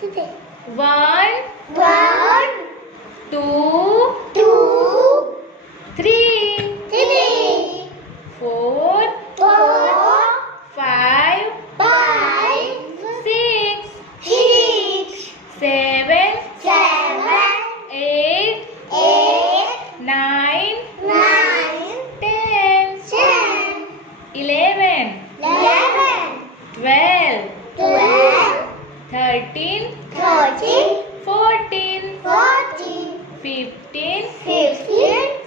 One, One, two, two, three, three, 4, 4, 5, 5, 6, 6, 7, 7, 8, 8, 9, 9, 10, 10, 11, 11, 12, 12, 13, 13, 14, 14, 15, 15,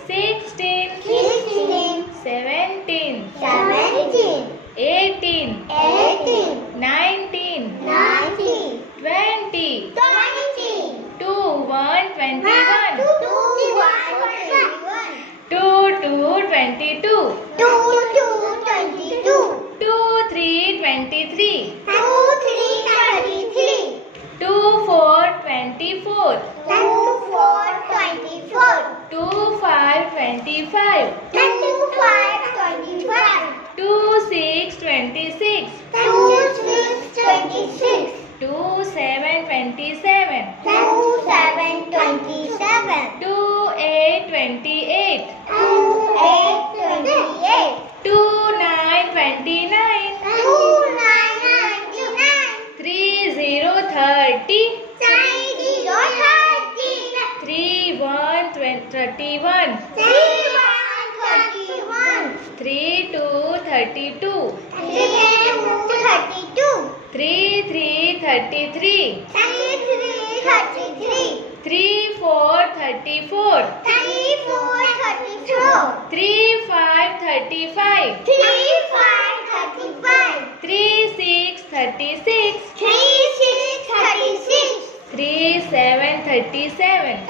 16, 16, 17, 17, 18, 18, 19, 19, 20, 20, 21, 21, 21, 2, 22, 22, 2, 3, 23, 23, 2, 4, 24, 24, 24, 2, 5, 25, 25, 2, 6, 26, 26, 26, 2, 7, 27, 27, 27, 2, 8, 28, 28, 28, 2, 9, 29, 3, 0, 30, 3, 1, 31, 3, 2, 32, 3, 3, 33, 3, 4, 34, 3, 5, 35, 3, 6, 36, 3, 7, 37,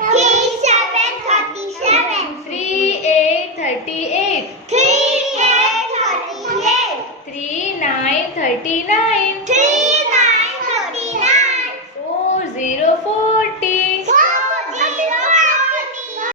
3, 8, 38, 3, 9, 39,